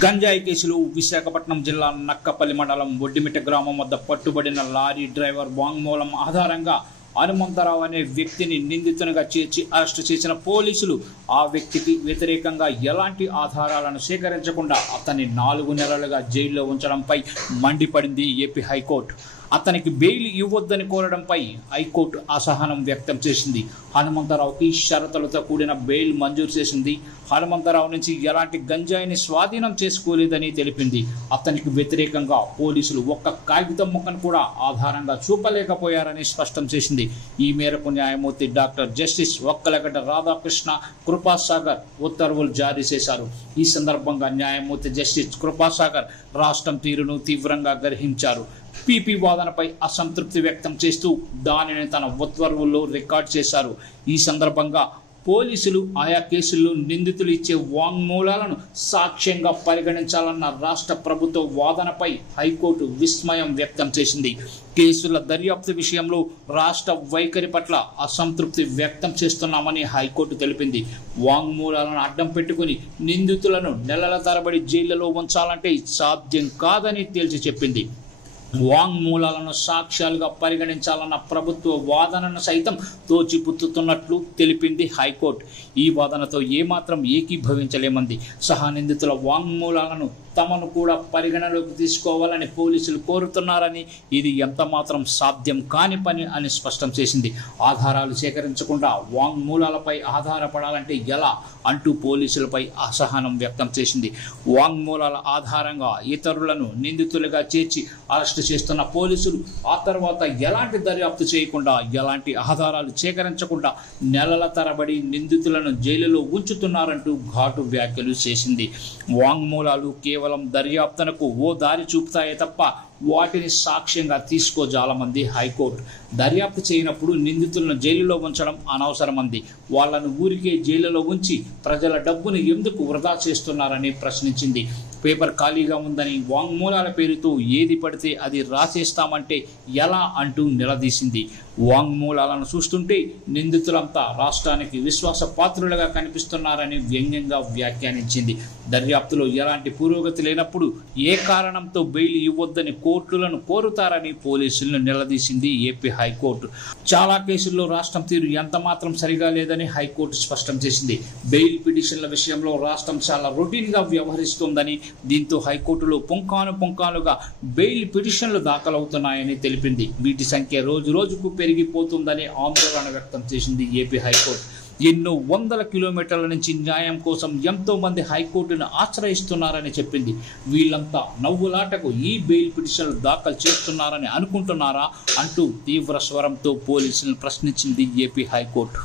గంజాయి కేసులో విశాఖపట్నం జిల్లా నక్కపల్లి మండలం ఒడ్డిమిట్ట గ్రామం వద్ద పట్టుబడిన లారీ డ్రైవర్ వాంగ్మూలం ఆధారంగా హనుమంతరావు అనే వ్యక్తిని నిందితునిగా చేర్చి అరెస్టు చేసిన పోలీసులు ఆ వ్యక్తికి వ్యతిరేకంగా ఎలాంటి ఆధారాలను సేకరించకుండా అతన్ని 4 నెలలుగా జైల్లో ఉంచడంపై మండిపడింది ఏపీ హైకోర్టు. అతనికి బెయిల్ ఇవ్వొద్దని కోరడంపై హైకోర్టు అసహనం వ్యక్తం చేసింది. హనుమంతరావుకి షరతులతో కూడిన బెయిల్ మంజూరు చేసింది. హనుమంతరావు నుంచి ఎలాంటి గంజాయిని స్వాధీనం చేసుకోలేదని తెలిపింది. అతనికి వ్యతిరేకంగా పోలీసులు ఒక్క కాగితం ముక్కను కూడా ఆధారంగా చూపలేకపోయారని స్పష్టం చేసింది. ఈ మేరకు న్యాయమూర్తి డాక్టర్ జస్టిస్ ఒక్కలగడ్డ రాధాకృష్ణ కృపాసాగర్ ఉత్తర్వులు జారీ చేశారు. ఈ సందర్భంగా న్యాయమూర్తి జస్టిస్ కృపాసాగర్ రాష్ట్రం తీరును తీవ్రంగా గర్హించారు. పీపీ వాదనపై అసంతృప్తి వ్యక్తం చేస్తూ దానిని తన ఉత్తర్వుల్లో రికార్డు చేశారు. ఈ సందర్భంగా పోలీసులు ఆయా కేసుల్లో నిందితులు ఇచ్చే వాంగ్మూలాలను సాక్ష్యంగా పరిగణించాలన్న రాష్ట్ర ప్రభుత్వ వాదనపై హైకోర్టు విస్మయం వ్యక్తం చేసింది. కేసుల దర్యాప్తు విషయంలో రాష్ట్ర వైఖరి పట్ల అసంతృప్తి వ్యక్తం చేస్తున్నామని హైకోర్టు తెలిపింది. వాంగ్మూలాలను అడ్డం పెట్టుకుని నిందితులను నెలల తరబడి జైళ్లలో ఉంచాలంటే సాధ్యం కాదని తేల్చి చెప్పింది. వాంగ్మూలాలను సాక్ష్యాలుగా పరిగణించాలన్న ప్రభుత్వ వాదనను సైతం తోచిపుచ్చుతున్నట్లు తెలిపింది హైకోర్టు. ఈ వాదనతో ఏమాత్రం ఏకీభవించలేమంది. సహా నిందితుల వాంగ్మూలాలను తమను కూడా పరిగణలోకి తీసుకోవాలని పోలీసులు కోరుతున్నారని, ఇది ఎంతమాత్రం సాధ్యం కాని పని అని స్పష్టం చేసింది. ఆధారాలు సేకరించకుండా వాంగ్మూలాలపై ఆధారపడాలంటే ఎలా అంటూ పోలీసులపై అసహనం వ్యక్తం చేసింది. వాంగ్మూలాల ఆధారంగా ఇతరులను నిందితులుగా చేర్చి అరెస్టు చేస్తున్న పోలీసులు ఆ తర్వాత ఎలాంటి దర్యాప్తు చేయకుండా, ఎలాంటి ఆధారాలు సేకరించకుండా నెలల తరబడి నిందితులను జైలులో ఉంచుతున్నారంటూ ఘాటు వ్యాఖ్యలు చేసింది. వాంగ్మూలాలు కేవలం దర్యాప్తునకు ఓ దారి చూపుతాయే తప్ప వాటిని సాక్ష్యంగా తీసుకోజాలమంది హైకోర్టు. దర్యాప్తు చేయనప్పుడు నిందితులను జైలులో ఉంచడం అనవసరమంది. వాళ్లను ఊరికే జైలులో ఉంచి ప్రజల డబ్బును ఎందుకు వృధా చేస్తున్నారని ప్రశ్నించింది. పేపర్ ఖాళీగా ఉందని వాంగ్మూలాల పేరుతో ఏది పడితే అది రాసేస్తామంటే ఎలా అంటూ నిలదీసింది. వాంగ్మూలాలను చూస్తుంటే నిందితులంతా రాష్ట్రానికి విశ్వాసపాత్రులుగా కనిపిస్తున్నారని వ్యంగ్యంగా వ్యాఖ్యానించింది. దర్యాప్తులో ఎలాంటి పురోగతి లేనప్పుడు ఏ కారణంతో బెయిల్ ఇవ్వొద్దని కోర్టులను కోరుతారని పోలీసులను నిలదీసింది ఏపీ హైకోర్టు. చాలా కేసుల్లో రాష్ట్రం తీరు ఎంత మాత్రం సరిగా లేదని హైకోర్టు స్పష్టం చేసింది. బెయిల్ పిటిషన్ల విషయంలో రాష్ట్రం చాలా రొటీన్గా వ్యవహరిస్తోందని, దీంతో హైకోర్టులో పుంకానుగా బెయిల్ పిటిషన్లు దాఖలవుతున్నాయని తెలిపింది. వీటి సంఖ్య రోజు రోజుకు పెరిగిపోతుందని ఆందోళన వ్యక్తం చేసింది ఏపీ హైకోర్టు. ఎన్నో వందల కిలోమీటర్ల నుంచి న్యాయం కోసం ఎంతో మంది హైకోర్టును ఆశ్రయిస్తున్నారని చెప్పింది. వీళ్ళంతా నవ్వులాటకు ఈ బెయిల్ పిటిషన్లు దాఖలు చేస్తున్నారని అనుకుంటున్నారా అంటూ తీవ్ర స్వరంతో పోలీసులను ప్రశ్నించింది ఏపీ హైకోర్టు.